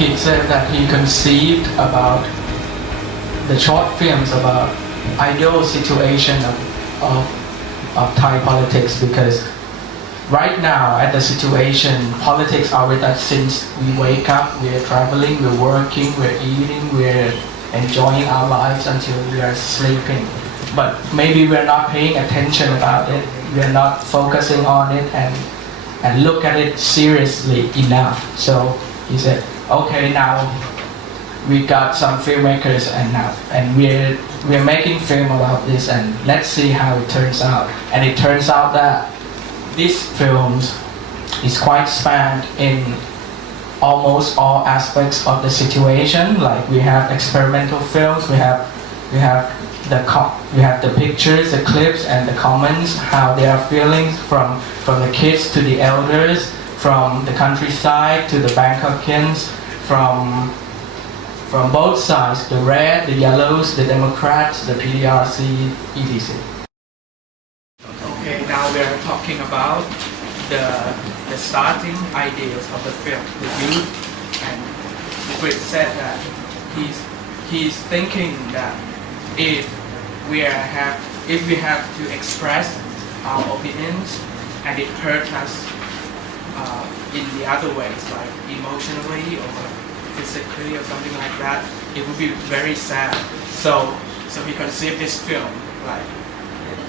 Supakit said that he conceived about the short films about ideal situation of Thai politics because right now at the situation, politics are with us since we wake up, we're traveling, we're working, we're eating, we're enjoying our lives until we are sleeping. But maybe we're not paying attention about it, we're not focusing on it and look at it seriously enough. So he said, okay, now we got some filmmakers and we're making film about this and let's see how it turns out. And it turns out that this film is quite spanned in almost all aspects of the situation. Like we have experimental films, we have the pictures, the clips, and the comments, how they are feeling from the kids to the elders, from the countryside to the Bangkokians, from both sides, the red, the yellows, the Democrats, the PDRC, etc. Okay, now we're talking about the starting ideas of the film, the youth, and Ukrit said that he's thinking that if we have to express our opinions and it hurts us in the other ways, like emotionally or physically or something like that, it would be very sad. So he conceived this film, like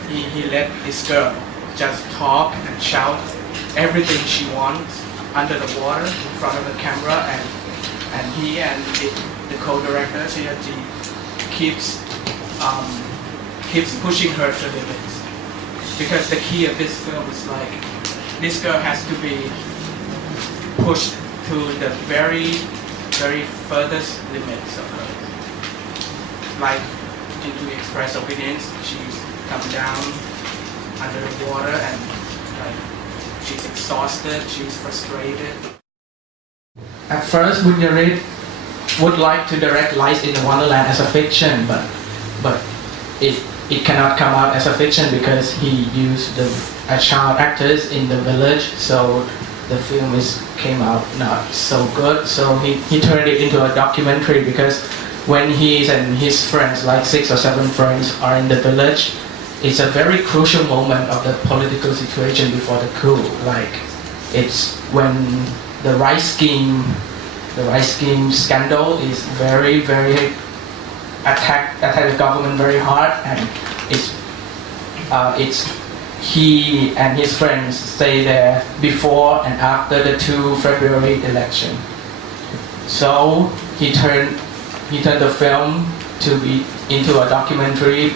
he let this girl just talk and shout everything she wants under the water in front of the camera, and he and the co-director Chayanin keeps pushing her to limits, because the key of this film is like this girl has to be pushed to the very furthest limits of her. Like to express opinions, she's come down under the water and like she's exhausted, she's frustrated. At first, Boonyarit would like to direct Lice in the Wonderland as a fiction, but it cannot come out as a fiction because he used a child actors in the village, so the film came out not so good. So he turned it into a documentary, because when he and his friends, like 6 or 7 friends, are in the village, it's a very crucial moment of the political situation before the coup. Like it's when the rice scheme scandal is very attack the government very hard, and it's he and his friends stay there before and after the 2 February election. So he turned the film to be into a documentary,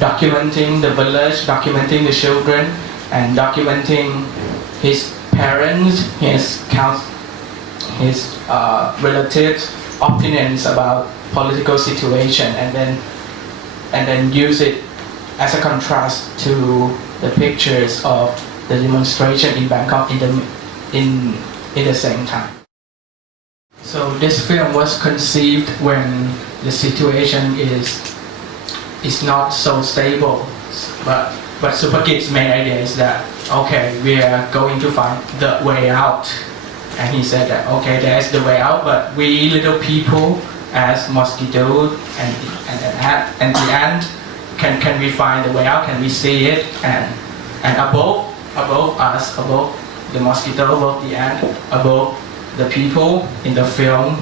documenting the village, documenting the children, and documenting his parents, his relatives' opinions about political situation, and then use it as a contrast to the pictures of the demonstration in Bangkok in the same time. So this film was conceived when the situation is not so stable, but Supakit's main idea is that okay, we are going to find the way out, and he said that okay, there's the way out, but we little people as Mosquito and the ant, can we find the way out? Can we see it? And above us, above the mosquito, above the ant, above the people in the film,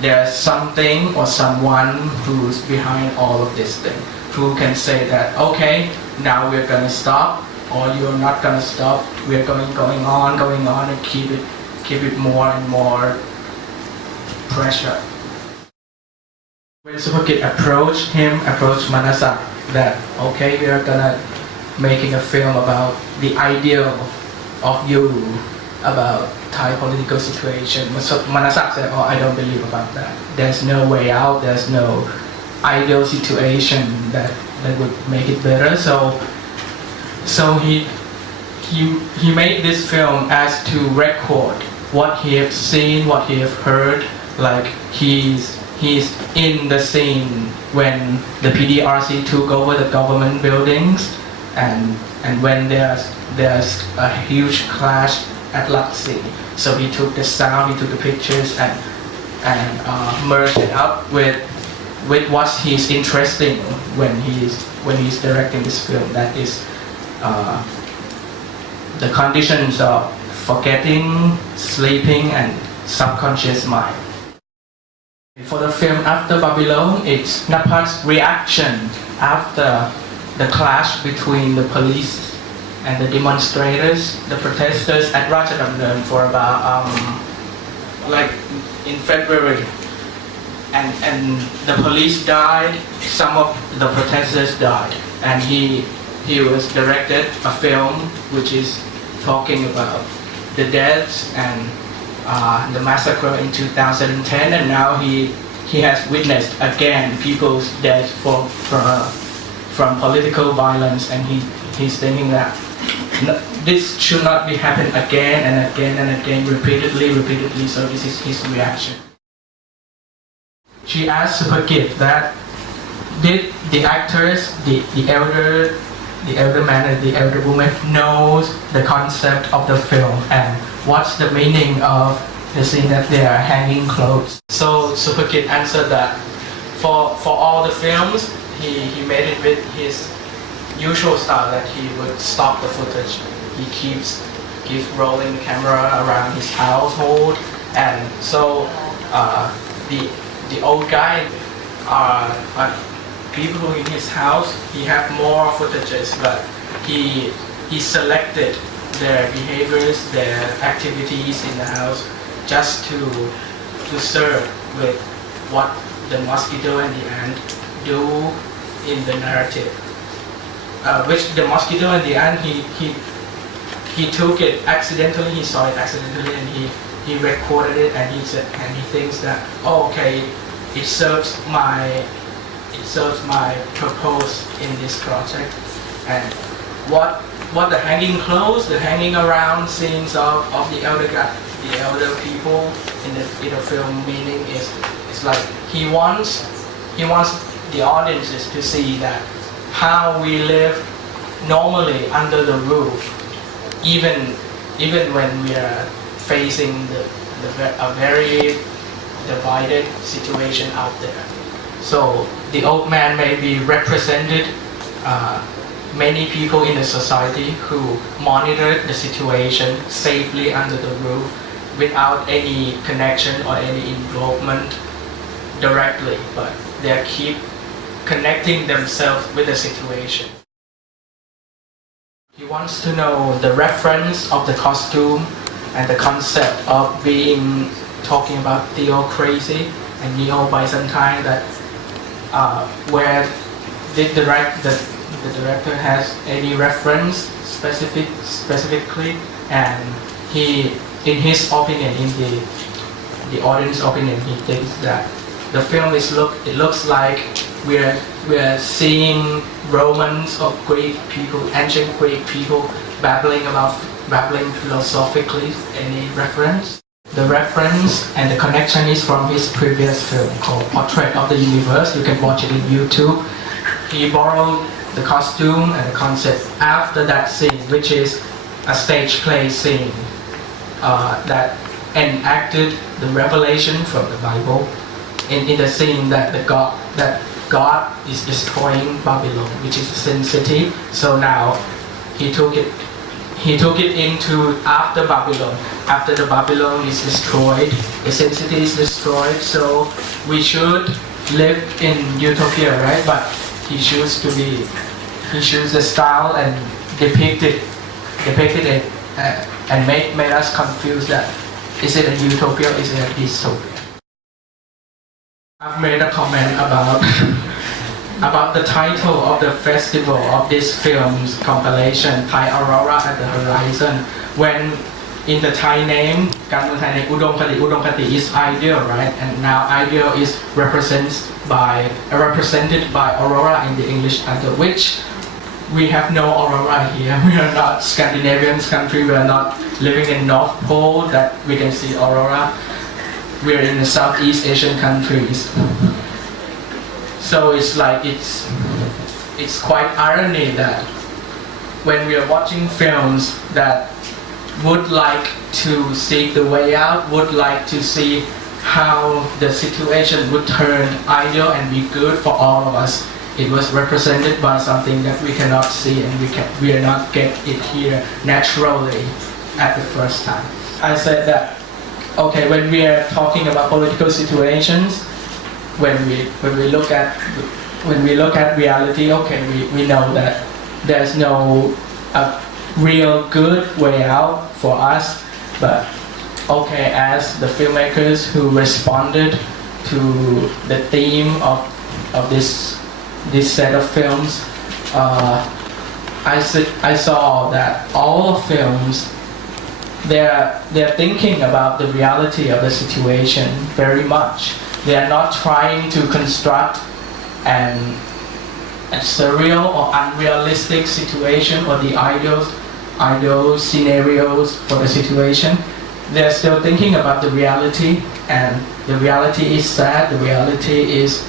there's something or someone who's behind all of this thing, who can say that okay, now we're gonna stop, or you're not gonna stop. We're going on, and keep it more and more pressure. When Supakit approached Manasak that okay, we are gonna making a film about the ideal of you, about Thai political situation. Manasak said, oh, I don't believe about that. There's no way out, there's no ideal situation that would make it better. So he made this film as to record what he have seen, what he have heard. Like he's in the scene when the PDRC took over the government buildings, and when there's a huge clash at Lice. So he took the sound, he took the pictures and merged it up with what he's interested in when he's directing this film. That is the conditions of forgetting, sleeping, and subconscious mind. For the film After Babylon, it's Napat's reaction after the clash between the police and the demonstrators, the protesters at Ratchadamneun for about like in February, and the police died, some of the protesters died, and he was directed a film which is talking about the deaths and the massacre in 2010, and now he has witnessed again people's death from political violence, and he's thinking that this should not be happen again and again and again, repeatedly. So this is his reaction. She asked Supakit that did the actors, the elder man and the elder woman knows the concept of the film and what's the meaning of the scene that they are hanging clothes. So Supakit answered that for all the films he made it with his usual style, that he would stop the footage. He keeps rolling the camera around his household, and so the old guy are people in his house. He have more footages, but he selected their behaviors, their activities in the house, just to serve with what the mosquito and the ant do in the narrative. Which the mosquito and the ant, he took it accidentally, he saw it accidentally, and he recorded it, and he said, and he thinks that, oh, okay, it serves my purpose in this project. And what the hanging clothes, the hanging around scenes of the elder people in the film meaning is like he wants the audiences to see that how we live normally under the roof, even when we are facing a very divided situation out there. So the old man may be represented many people in the society who monitored the situation safely under the roof without any connection or any involvement directly, but they keep connecting themselves with the situation. He wants to know the reference of the costume and the concept of being talking about theocracy and neo-Byzantine, that where did the director has any reference specifically, and he, in his opinion, in the audience opinion, he thinks that the film it looks like we're seeing Romans or Greek people, ancient Greek people babbling philosophically. Any reference? The reference and the connection is from his previous film called Portrait of the Universe. You can watch it on YouTube. He borrowed the costume and the concept after that scene, which is a stage play scene that enacted the revelation from the Bible in the scene that God is destroying Babylon, which is a sin city. So now he took it into after Babylon. After the Babylon is destroyed, the sin city is destroyed. So we should live in utopia, right? But he chose the style and depicted it and made us confused that is it a utopia, is it a dystopia? I've made a comment about the title of the festival of this film's compilation, Thai Aurora at the Horizon, when in the Thai name, การเมืองไทยในอุดมคติ is ideal, right? And now ideal is represented by Aurora in the English title, which we have no Aurora here. We are not Scandinavian country, we are not living in North Pole that we can see Aurora. We are in the Southeast Asian countries. So it's like it's quite irony that when we are watching films that would like to see the way out, would like to see how the situation would turn ideal and be good for all of us. It was represented by something that we cannot see and we are not get it here naturally at the first time. I said that, okay, when we are talking about political situations, when we look at reality, okay, we know that there's no real good way out for us, but okay, as the filmmakers who responded to the theme of this set of films, I saw that all films they're thinking about the reality of the situation very much. They are not trying to construct a surreal or unrealistic situation or the ideal scenarios for the situation. They're still thinking about the reality, and the reality is sad, the reality is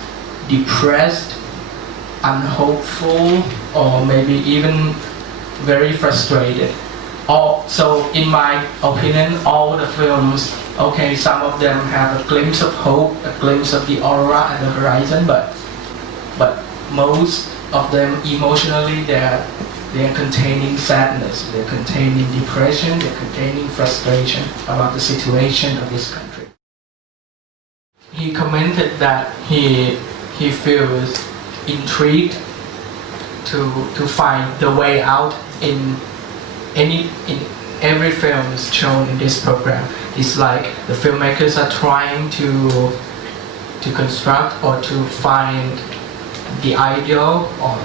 depressed, unhopeful, or maybe even very frustrated. So in my opinion, all the films, okay, some of them have a glimpse of hope, a glimpse of the aurora at the horizon, but most of them emotionally they're containing sadness, they're containing depression, they're containing frustration about the situation of this country. He commented that he feels intrigued to find the way out in every film is shown in this program. It's like the filmmakers are trying to construct or to find the ideal or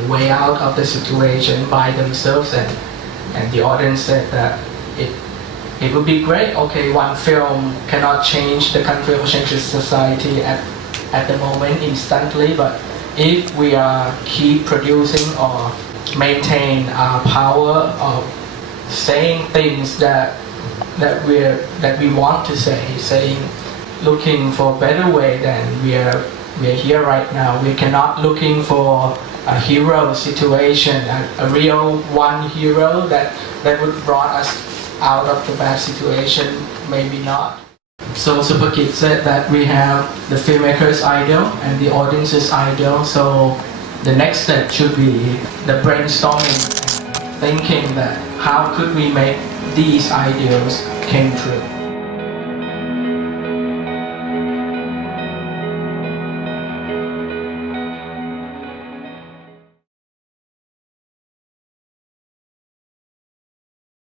the way out of the situation by themselves, and the audience said that it would be great. Okay, one film cannot change the country or change the society at the moment instantly, but if we keep producing or maintain our power of saying things that we want to say, saying, looking for a better way than we're here right now. We cannot looking for a hero situation, a real one hero that would brought us out of the bad situation, maybe not. So Supakit said that we have the filmmaker's ideal and the audience's ideal, so the next step should be the brainstorming, thinking that how could we make these ideals came true.